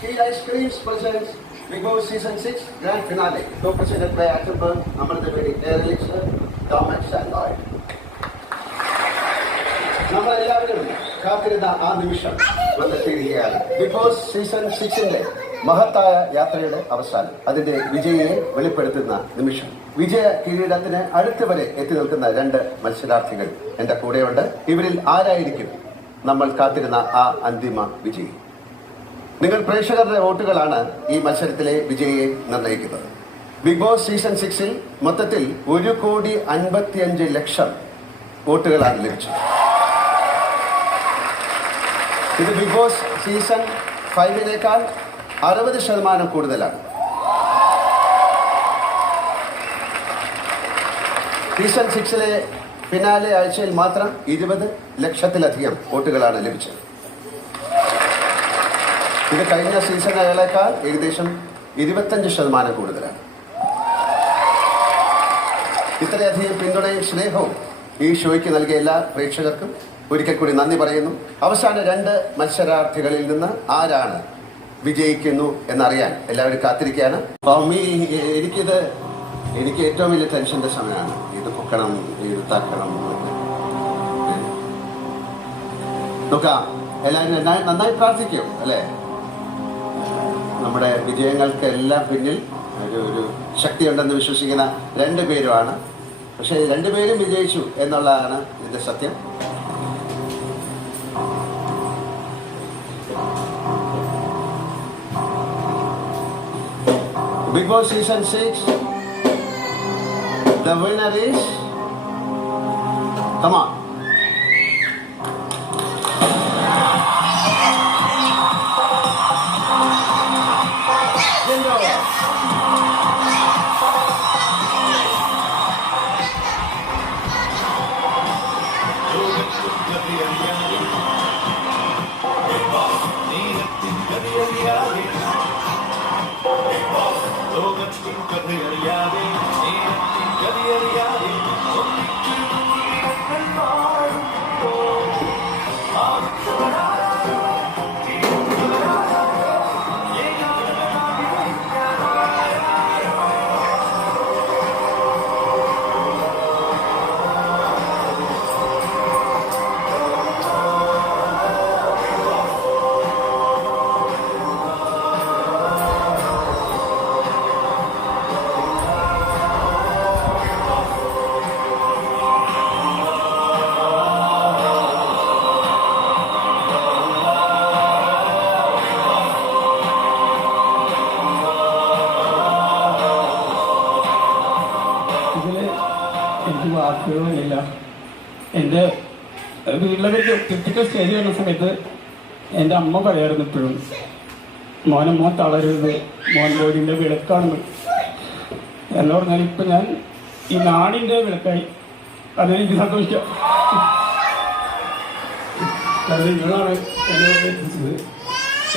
Ski Ice Creams presents Big Boss Season 6 Grand Finale, co-presented by Attenberg, Amarthavedi, Airlix, Thomas and Lloyd. നമ്മളെല്ലാവരും കാത്തിരുന്ന ആ നിമിഷം വന്നെത്തിയിരിക്കുകയാണ്. Big boss season 6ന്റെ മഹത്തായ യാത്രയുടെ അവസാനം, അതിന്റെ വിജയിയെ വെളിപ്പെടുത്തുന്ന നിമിഷം. വിജയ കിരീടത്തിന് അടുത്ത് വരെ എത്തി നിൽക്കുന്ന രണ്ട് മത്സരാർത്ഥികൾ എന്റെ കൂടെയുണ്ട്. ഇവരിൽ ആരായിരിക്കും നമ്മൾ കാത്തിരുന്ന ആ അന്തിമ വിജയി? നിങ്ങൾ പ്രേക്ഷകരുടെ വോട്ടുകളാണ് ഈ മത്സരത്തിലെ വിജയിയെ നിർണ്ണയിക്കുന്നത്. ബിഗ് ബോസ് സീസൺ 6ൽ മൊത്തത്തിൽ 1,55,00,000 വോട്ടുകളാണ് ലഭിച്ചത്. ഇത് ബിഗ് ബോസ് സീസൺ 5നേക്കാൾ 60% കൂടുതലാണ്. സീസൺ 6ലെ ഫിനാലെ ആഴ്ചയിൽ മാത്രം 20 ലക്ഷത്തിലധികം വോട്ടുകളാണ് ലഭിച്ചത്. ഇത് കഴിഞ്ഞ സീസണുകളേക്കാൾ ഏകദേശം 25% കൂടുതലാണ്. ഇത്രയധികം പിന്തുണയും സ്നേഹവും ഈ ഷോയ്ക്ക് നൽകിയ എല്ലാ പ്രേക്ഷകർക്കും ഒരിക്കൽ കൂടി നന്ദി പറയുന്നു. അവസാന രണ്ട് മത്സരാർത്ഥികളിൽ നിന്ന് ആരാണ് വിജയിക്കുന്നു എന്നറിയാൻ എല്ലാവരും കാത്തിരിക്കുകയാണ്. എനിക്ക് ഏറ്റവും വലിയ ടെൻഷന്റെ സമയമാണ്. ഇത് പൊക്കണം, ഇത് താക്കണം. നോക്കാം, എല്ലാവരും നന്നായി പ്രാർത്ഥിക്കും അല്ലേ? നമ്മുടെ വിജയങ്ങൾക്ക് എല്ലാം പിന്നിൽ ഒരു ശക്തിയുണ്ടെന്ന് വിശ്വസിക്കുന്ന രണ്ടുപേരുമാണ്. പക്ഷെ രണ്ടുപേരും വിജയിച്ചു എന്നുള്ളതാണ് ഇതിന്റെ സത്യം. Big Boss Season 6, the winner is, come on. എനിക്ക് വാക്കുകളില്ല. എൻ്റെ വീട്ടിലൊക്കെ ക്രിട്ടിക്കൽ സ്റ്റേജ് വരുന്ന സമയത്ത് എൻ്റെ അമ്മ പറയായിരുന്നു ഇപ്പോഴും, മോൻ തളരരുത്, മോൻ ബോഡിൻ്റെ വിളക്കാണ് എന്ന് പറഞ്ഞാൽ ഇപ്പം ഞാൻ ഈ നാടിൻ്റെ വിളക്കായി. അതെനിക്ക് സന്തോഷിക്കാം. അത് നിങ്ങളാണ് എന്നെ എത്തിച്ചത്.